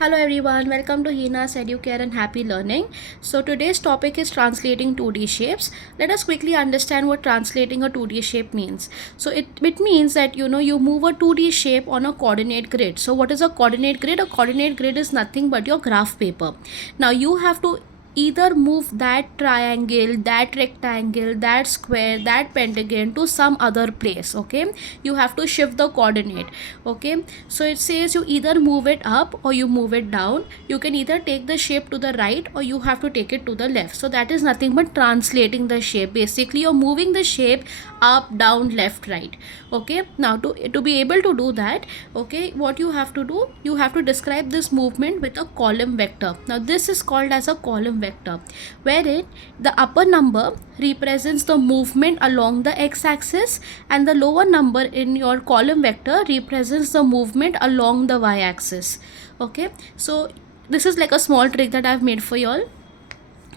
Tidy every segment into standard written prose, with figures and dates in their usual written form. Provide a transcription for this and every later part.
Hello everyone, welcome to Hina's Educare and Happy Learning. So today's topic is translating 2D shapes. Let us quickly understand what translating a 2D shape means. So it means that you move a 2D shape on a coordinate grid. So what is a coordinate grid? A coordinate grid is nothing but your graph paper. Now you have to either move that triangle, that rectangle, that square, that pentagon to some other place. Okay, you have to shift the coordinate. Okay, so it says you either move it up or you move it down. You can either take the shape to the right or you have to take it to the left. So that is nothing but translating the shape. Basically you're moving the shape up, down, left, right. Okay, now to be able to do that, okay, what you have to do, you have to describe this movement with a column vector. Now this is called as a column vector, wherein the upper number represents the movement along the x-axis and the lower number in your column vector represents the movement along the y-axis. Okay, so this is like a small trick that I've made for y'all.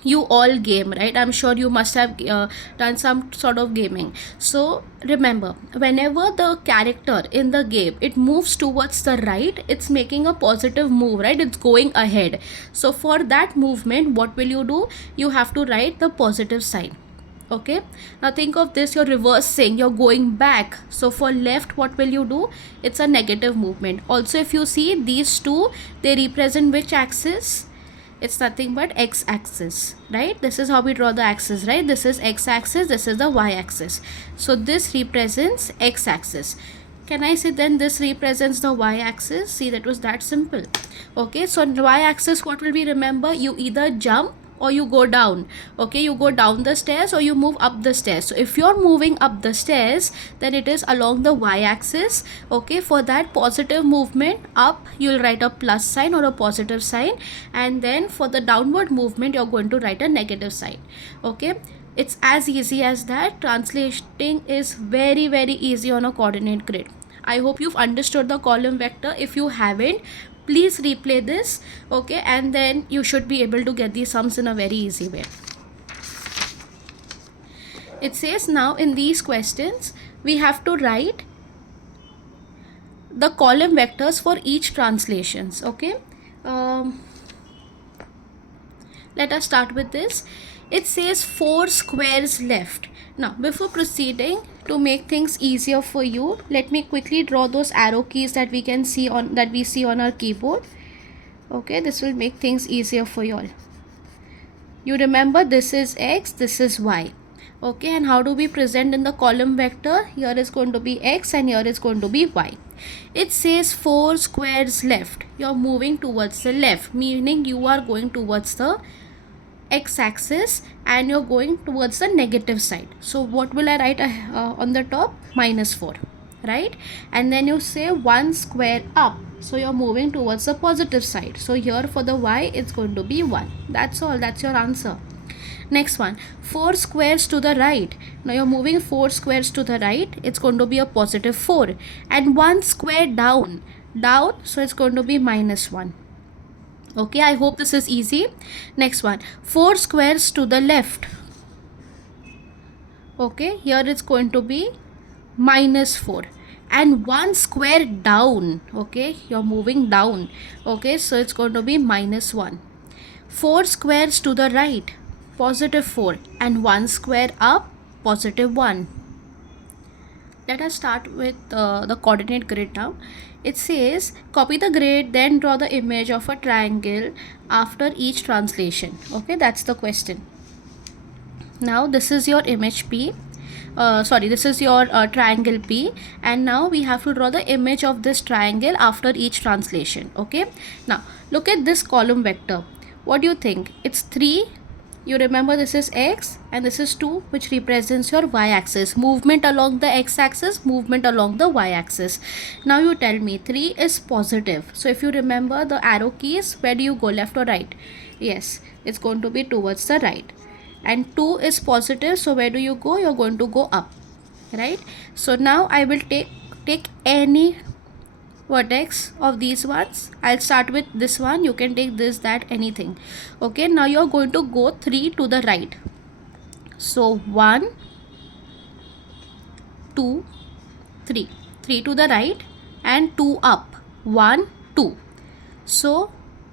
You all game, right? I'm sure you must have done some sort of gaming. So remember, whenever the character in the game it moves towards the right, it's making a positive move, right? It's going ahead. So for that movement, what will you do? You have to write the positive sign. Okay, now think of this, you're reversing, you're going back. So for left, what will you do? It's a negative movement. Also, if you see these two, they represent which axis? It's nothing but x-axis, right? This is how we draw the axis, right? This is x-axis, this is the y-axis. So this represents x-axis. Can I say then this represents the y-axis? See, that was that simple. Okay, so y-axis, what will we remember? You either jump or you go down. Okay, you go down the stairs or you move up the stairs. So if you're moving up the stairs, then it is along the y-axis. Okay, for that positive movement up, you'll write a plus sign or a positive sign, and then for the downward movement you're going to write a negative sign. Okay, it's as easy as that. Translating is very easy on a coordinate grid. I hope you've understood the column vector. If you haven't, please replay this. Okay, and then you should be able to get these sums in a very easy way. It says now in these questions we have to write the column vectors for each translations. Okay, let us start with this. It says 4 squares left. Now before proceeding, to make things easier for you, let me quickly draw those arrow keys that we can see on our keyboard. Okay, this will make things easier for you all. You remember this is x, this is y. Okay, and how do we present in the column vector? Here is going to be x and here is going to be y. It says 4 squares left. You're moving towards the left, meaning you are going towards the x-axis and you're going towards the negative side. So what will I write on the top? -4, right? And then you say 1 square up, so you're moving towards the positive side. So here for the y, it's going to be 1. That's all. That's your answer. Next one, 4 squares to the right. Now you're moving 4 squares to the right, it's going to be a +4. And 1 square down, so it's going to be -1. Okay, I hope this is easy. Next one, 4 squares to the left. Okay, here it's going to be -4. And 1 square down. Okay, you're moving down. Okay, so it's going to be -1. 4 squares to the right, +4. And 1 square up, +1. Let us start with the coordinate grid now. It says copy the grid, then draw the image of a triangle after each translation. Okay, that's the question. Now this is your image P. This is your triangle P, and now we have to draw the image of this triangle after each translation. Okay, now look at this column vector. What do you think? It's 3. You remember this is x and this is 2, which represents your y-axis. Movement along the x-axis, movement along the y-axis. Now you tell me, 3 is positive. So if you remember the arrow keys, where do you go, left or right? Yes, it's going to be towards the right. And 2 is positive, so where do you go? You're going to go up, right? So now I will take any vertex of these ones. I'll start with this one. You can take this, that, anything. Okay, now you're going to go 3 to the right. So 1, 2, 3 to the right and 2 up. 1, 2. So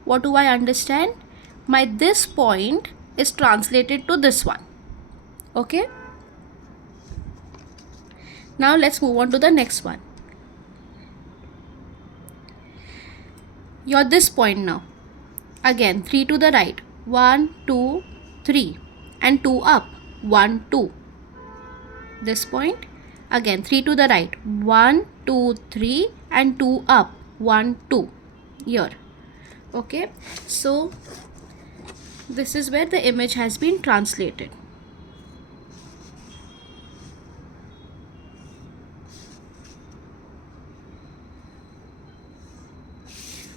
what do I understand? My this point is translated to this one. Okay, now let's move on to the next one. Your this point now, again 3 to the right, 1 2 3, and 2 up, 1 2. This point, again 3 to the right, 1 2 3, and 2 up, 1 2 here. Okay, so this is where the image has been translated.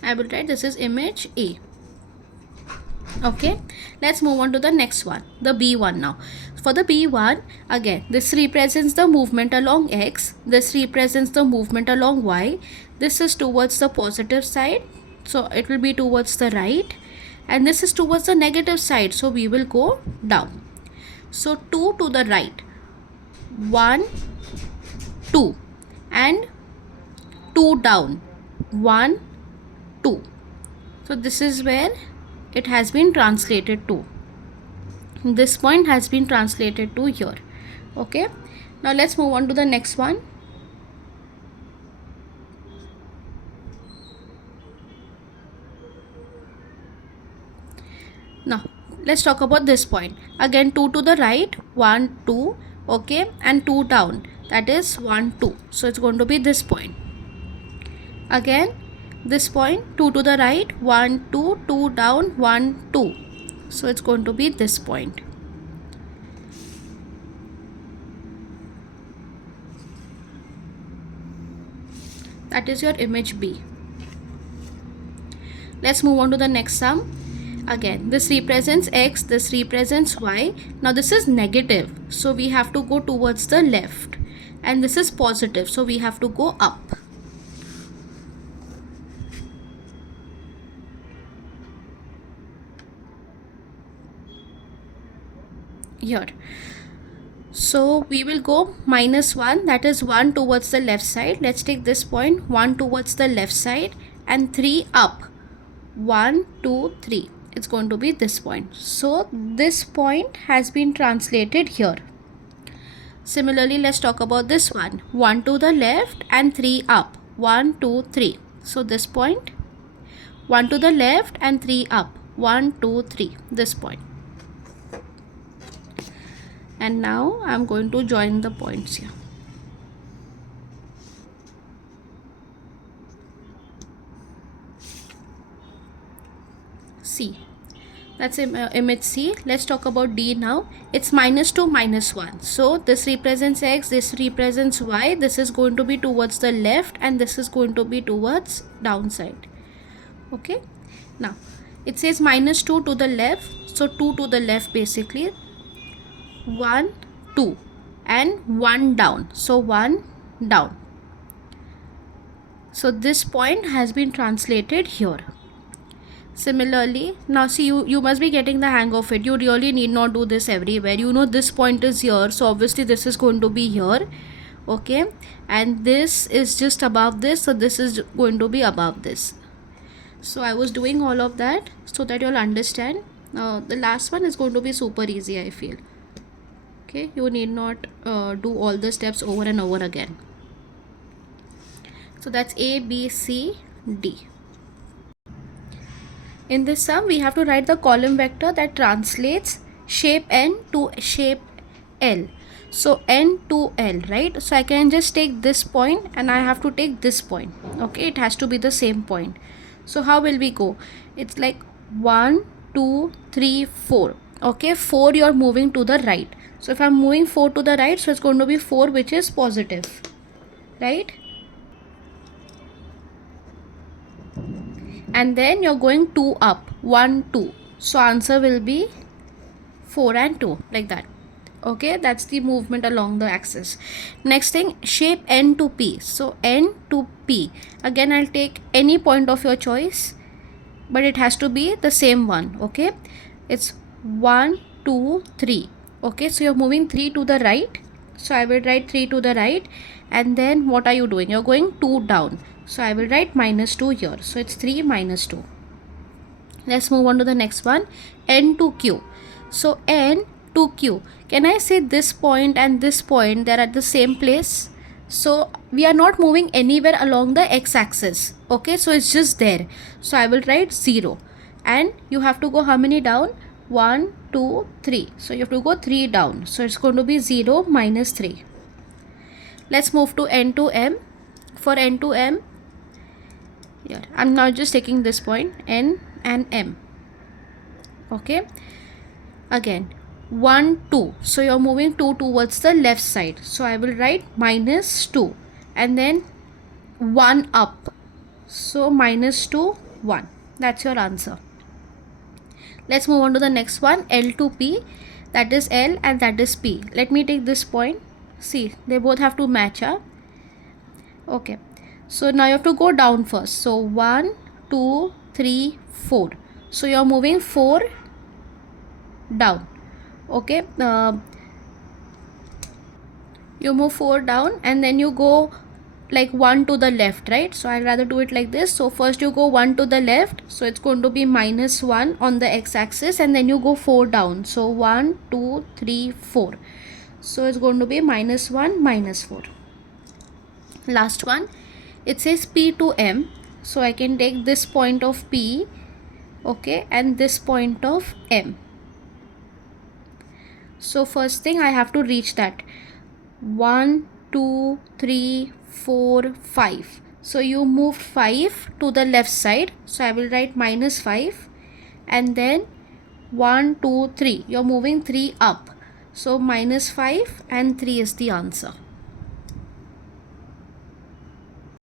I will write this is image A. Okay, let's move on to the next one, the B1 now. For the B1, again this represents the movement along X, this represents the movement along Y. This is towards the positive side, so it will be towards the right, and this is towards the negative side, so we will go down. So 2 to the right, 1 2, and 2 down, 1 2. So this is where it has been translated to. This point has been translated to here. Okay, now let's move on to the next one. Now let's talk about this point. Again 2 to the right, 1 2, okay, and 2 down, that is 1 2. So it's going to be this point. Again this point, 2 to the right, 1 2, 2 down, 1 2. So it's going to be this point. That is your image B. Let's move on to the next sum. Again this represents X, this represents Y. Now this is negative, so we have to go towards the left, and this is positive, so we have to go up. Here, so we will go -1, that is 1 towards the left side. Let's take this point, 1 towards the left side, and 3 up, 1 2 3. It's going to be this point. So this point has been translated here. Similarly, let's talk about this one, 1 to the left and 3 up, 1 2 3. So this point, 1 to the left and 3 up, 1 2 3, this point. And now I'm going to join the points here. C, that's image C. Let's talk about D now. It's -2 -1. So this represents X, this represents Y. This is going to be towards the left, and this is going to be towards downside. Okay, now it says -2 to the left, so 2 to the left basically, 1 2, and 1 down, so 1 down. So this point has been translated here. Similarly, now see, you must be getting the hang of it. You really need not do this everywhere. You know this point is here, so obviously this is going to be here. Okay, and this is just above this, so this is going to be above this. So I was doing all of that so that you'll understand. Now the last one is going to be super easy, I feel. Okay, you need not do all the steps over and over again. So that's A, B, C, D. In this sum, we have to write the column vector that translates shape N to shape L. So N to L, right? So I can just take this point and I have to take this point. Okay, it has to be the same point. So how will we go? It's like 1 2 3 4. Okay, 4 you're moving to the right. So if I'm moving 4 to the right, so it's going to be 4, which is positive, right? And then you're going 2 up, 1 2. So answer will be 4 and 2, like that. Okay, that's the movement along the axis. Next thing, shape N to P. So N to P. Again, I'll take any point of your choice, but it has to be the same one. Okay, it's 1 2 3. Okay, so you're moving 3 to the right, so I will write 3 to the right, and then what are you doing? You're going 2 down, so I will write -2 here, so it's 3 -2. Let's move on to the next one, N to Q. So N to Q, can I say this point and this point, they're at the same place? So we are not moving anywhere along the x-axis, okay, so it's just there. So I will write 0, and you have to go how many down? 1 2 3, so you have to go 3 down, so it's going to be 0 minus 3. Let's move to N to M. For N to M, here I'm now just taking this point, N and M, okay. Again 1 2, so you're moving 2 towards the left side, so I will write minus 2, and then 1 up, so minus 2 1. That's your answer. Let's move on to the next one, L to P. That is L and that is P. Let me take this point. See, they both have to match up. Okay, so now you have to go down first. So 1 2 3 4, so you're moving 4 down, okay. You move 4 down and then you go like 1 to the left, right? So I'd rather do it like this. So first you go 1 to the left, so it's going to be minus 1 on the x-axis, and then you go 4 down, so 1 2 3 4, so it's going to be minus 1 minus 4. Last one, it says P to M, so I can take this point of P, okay, and this point of M. So first thing I have to reach that 1 2 3 4 5, so you moved 5 to the left side, so I will write minus 5, and then 1 2 3, you're moving 3 up, so minus 5 and 3 is the answer.